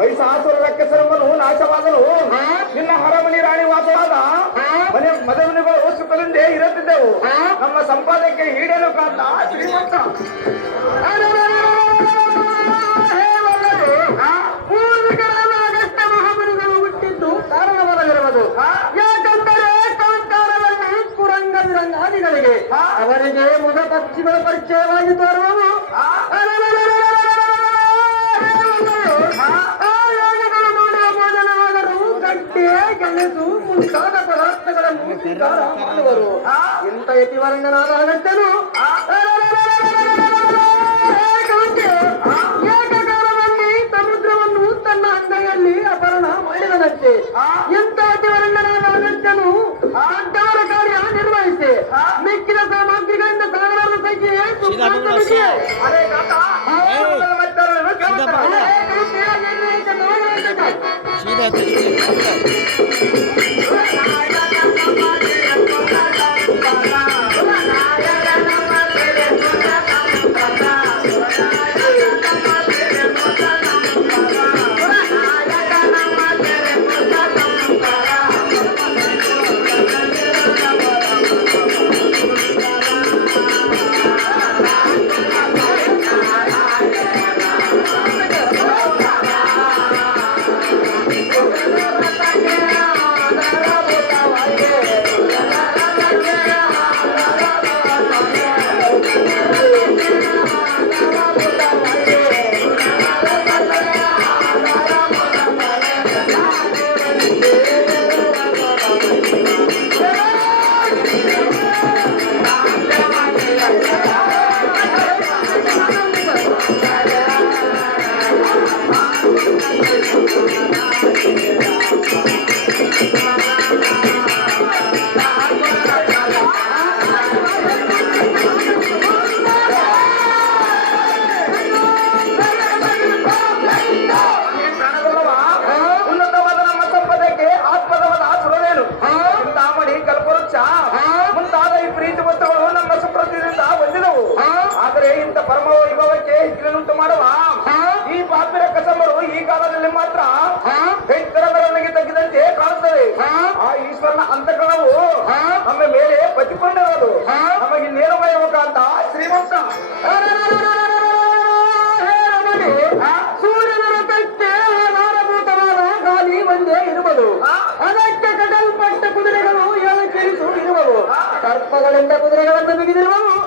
ಮಹಿಷಾಸುರ ರಕ್ಕಸರನ್ನು ನಾಶವಾದನು. ನಿನ್ನ ಹರಮನಿ ರಾಣಿ ವಾಸವಾದ ಮನೆ ಮದುವೆಗಳು ಸುಖದಿಂದೇ ಇರುತ್ತಿದ್ದೆವು. ನಮ್ಮ ಸಂಪಾದಕ್ಕೆ ಈಡೇನು ಕಾದ ಶ್ರೀಮಂತ ಪೂರ್ವಿಕರಾದ ಅಗಸ್ತ್ಯ ಮಹಾಮುನಿಗಳು ಹುಟ್ಟಿದ್ದು ಕಾರಣವಾಗಿರುವುದು. ಯಾಕಂದರೆ ಕಾಂತಾರದಲ್ಲಿ ಕುರಂಗ ವಿರಂಗಾದಿಗಳಿಗೆ ಅವರಿಗೆ ಮುಖ ಪಕ್ಷಿಗಳ ಪರಿಚಯವಾಗಿ ತೋರುವವು. ಗೆಣಸು ಮುಂತಾದ ಪದಾರ್ಥಗಳನ್ನು ಸ್ವೀಕಾರ ಮಾಡುವರು. ಇಂಥ ಯತಿವರಂಗನಾದ ಅಗತ್ಯನು ಏಕಕಾಲದಲ್ಲಿ ಸಮುದ್ರವನ್ನು ತನ್ನ ಅಂಗೈಯಲ್ಲಿ ಅಪಹರಣ ಮಾಡಿದನಂತೆ. ಇಂಥ ಯತಿವರಂಗನಾದ ಅಗತ್ಯನು ಅಡ್ಡವರ ಕಾರ್ಯ ನಿರ್ವಹಿಸಿ ಮಿಕ್ಕಿದ ಸಾಮಗ್ರಿಗಳಿಂದ ಸಾವಿರಾರು ಸಂಖ್ಯೆಯೇ ಮಾಡುವ ಈ ಪಾಪಿರ ಕಸಮರು ಈ ಕಾಲದಲ್ಲಿ ಮಾತ್ರ ಹೆಚ್ಚರ ಮೆರವಣಿಗೆ ತಗ್ಗಿದಂತೆ ಕಾಣುತ್ತದೆ. ಆ ಈಶ್ವರನ ಅಂತಃಕರಣವು ನಮ್ಮ ಮೇಲೆ ಬಚ್ಚಿಕೊಂಡಿರೋದು. ನಮಗೆ ನೇರವಾಗಿರಬೇಕಂತ ಶ್ರೀಮಂತ ಸೂರ್ಯನ ರಥಕ್ಕೆ ಆಧಾರಭೂತವಾದ ಗಾಲಿ ಒಂದೇ ಇರುವುದು. ಅದಕ್ಕೆ ಕಡಲ್ಪಟ್ಟ ಕುದುರೆಗಳು 7 ಇರುವವು. ಸರ್ಪಗಳಿಂದ ಕುದುರೆಗಳನ್ನು ಬಿಗಿದಿರುವವು.